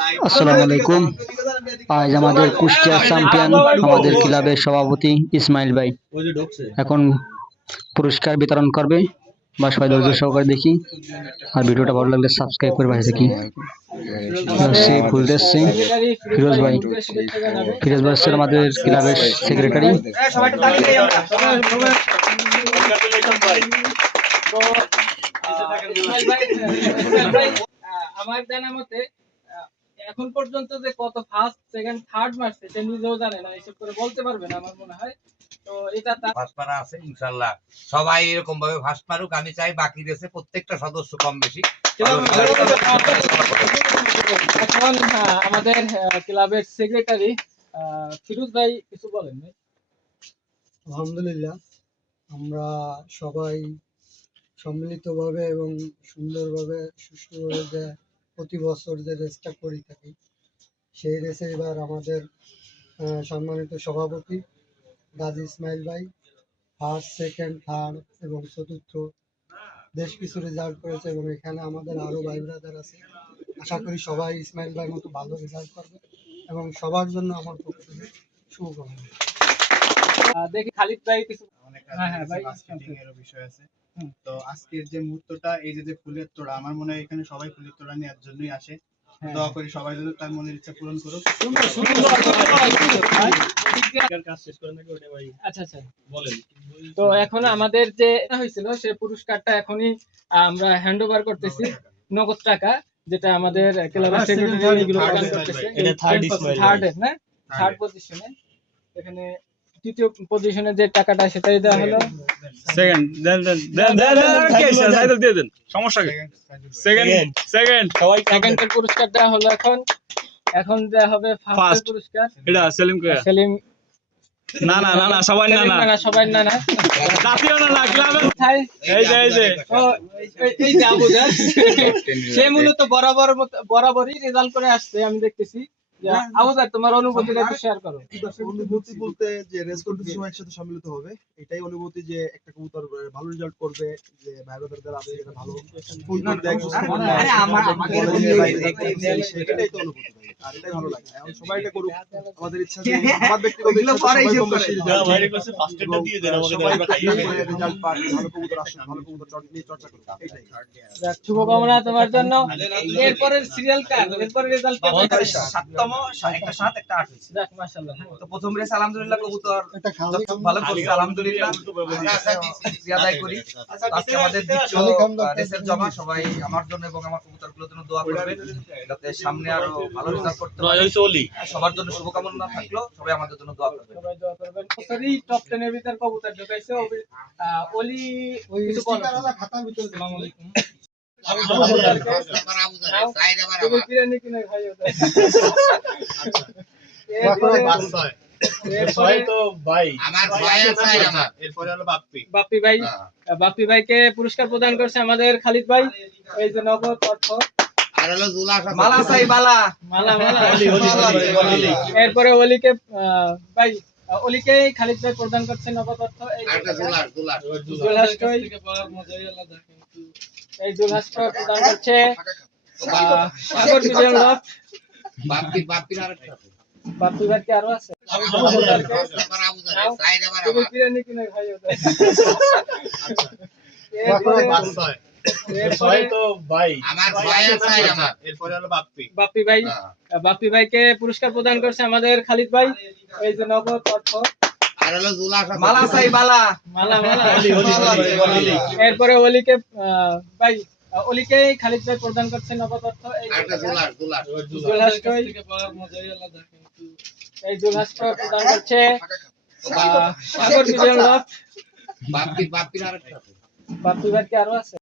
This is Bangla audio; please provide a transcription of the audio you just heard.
আসসালামু আলাইকুম। আজ আমাদের কুষ্টিয়া চ্যাম্পিয়ন আমাদের ক্লাবের সভাপতি ইসমাইল ভাই এখন পুরস্কার বিতরণ করবে। বা সবাই ধৈর্য সহকারে দেখি, আর ভিডিওটা ভালো লাগলে সাবস্ক্রাইব করে পাশে থাকি। ফুল দিচ্ছে ফিরোজ ভাই। ফিরোজ ভাই হচ্ছেন আমাদের ক্লাবের সেক্রেটারি। আমার জানা মতে এখন পর্যন্ত যে কত ফার্স্ট সেকেন্ড থার্ড মারছে সে নিজেও জানে না, এসব করে বলতে পারবে না আমার মনে হয়। তো এটা ফার্স্ট মারা আছে ইনশাআল্লাহ, সবাই এরকম ভাবে ফার্স্ট মারুক। আমি চাই বাকি দেশে প্রত্যেকটা সদস্য কম বেশি এখন আমাদের ক্লাবের সেক্রেটারি ফিরোজ ভাই কিছু বলেন ভাই। আলহামদুলিল্লাহ, আমরা সবাই সম্মিলিতভাবে এবং সুন্দরভাবে সুষ্ঠুভাবে যে প্রতি বছর যে রেসটা করে থাকি, সেই রেসে এবার আমাদের সম্মানিত সভাপতি গাজী ইসমাইল ভাই ফার্স্ট সেকেন্ড থার্ড এবং চতুর্থ বেশ কিছু রেজাল্ট করেছে, এবং এখানে আমাদের আরও ভাই ব্রাদার আছে। আশা করি সবাই ইসমাইল ভাইয়ের মতো ভালো রেজাল্ট করবে এবং সবার জন্য আমার পক্ষ থেকে শুভকামনা। দেখি খালিদ ভাই কিছু। বিষয় আছে। তো আজকের যে মুহূর্তটা, এই যে ফুলের তোড়া, আমার মনে হয় এখানে সবাই ফুলের তোড়া নেওয়ার জন্যই আসে। দোয়া করি সবাই যেন তার মনের ইচ্ছা পূরণ করুক। আচ্ছা আচ্ছা বলেন। তো এখন আমাদের যে হয়েছিল সে পুরস্কারটা এখনই আমরা হ্যান্ড ওভার করতেছি, নগদ টাকা, যেটা আমাদের ক্লাবের সেক্রেটারি প্রদান করতেছে। এটা থার্ড পজিশনে, এখানে তৃতীয় পজিশনে যে টাকাটা সেটাই দেওয়া হলো। সেকেন্ড দিয়ে দেন, সমস্যা কি? সেকেন্ডের পুরস্কার দেওয়া হলো। এখন দেওয়া হবে ফার্স্ট পুরস্কার। এটা সেলিম না সবাই সবাই না জাতীয় না ক্লাবের। এই যে আবু জান, সে মূলত বরাবরই রেজাল্ট করে আসছে, আমি দেখতেছি। আবু জান, তোমার অনুভূতিটা একটু শেয়ার করো। অনুভূতি বলতে যে রেস করতে সময় একসাথে সম্মিলিত হবে, এটাই অনুভূতি যে একটা কবুতর ভালো রেজাল্ট করবে, যে ভাই ব্রাদারদের আছে এটা ভালো ফুল করতে সেটাই তো অনুভূতি ভাই, আর এটাই ভালো লাগে। এখন সবাই এটা করুক, আমাদের ইচ্ছা যে আমার ব্যক্তিগত ইচ্ছা সবাই কম বেশি রেজাল্ট পাক, ভালো কবুতর আসুক, ভালো কবুতর নিয়ে চর্চা করুক, এটাই। শুভকামনা তোমার জন্য। এরপরের সিরিয়াল কার, এরপরের রেজাল্ট কেমন? সাততম, একটা 7 একটা 8 হয়েছে। যাক মাশাআল্লাহ। তো প্রথম রেস আলহামদুলিল্লাহ কবুতর ভালো করছে, আলহামদুলিল্লাহ জিয়াদাই করি। আজকে আমাদের দ্বিতীয় রেসের জমা, সবাই আমার জন্য এবং আমার কবুতরগুলোর জন্য দোয়া করবে যাতে সামনে আরো ভালো রেজাল্ট করতে পারি। সবার জন্য শুভকামনা থাকলো, সবাই আমাদের জন্য দোয়া করবেন। সবাই দোয়া করবেন। সরি টপ 10 এর ভিতর কবুতর ঢুকাইছে ওলি কিছু বলো। খাতার ভিতরে। আসসালামু আলাইকুম। বাপ্পি ভাইকে পুরস্কার প্রদান করছে আমাদের খালিদ ভাই। এই যে নগদ অর্থ। এরপরে ওলিকে ভাই, ওলিকে খালিদ ভাই প্রদান করছে নগদ অর্থ। এই জুলহাসটা প্রদান করছে সাগর বিজয় লক। বাপ্পি ভাই কি আরো আছে? বাপ্পি ভাইকে পুরস্কার প্রদান করছে আমাদের খালিদ ভাই। এই যে নগদ অর্থ। এরপরে ওলিকে ভাই, ওলিকে খালিদ ভাই প্রদান করছে নগদ অর্থ। এই জুলহাসটা প্রদান করছে সাগর বিজয় লক। বাপ্পি ভাই কি আরো আছে?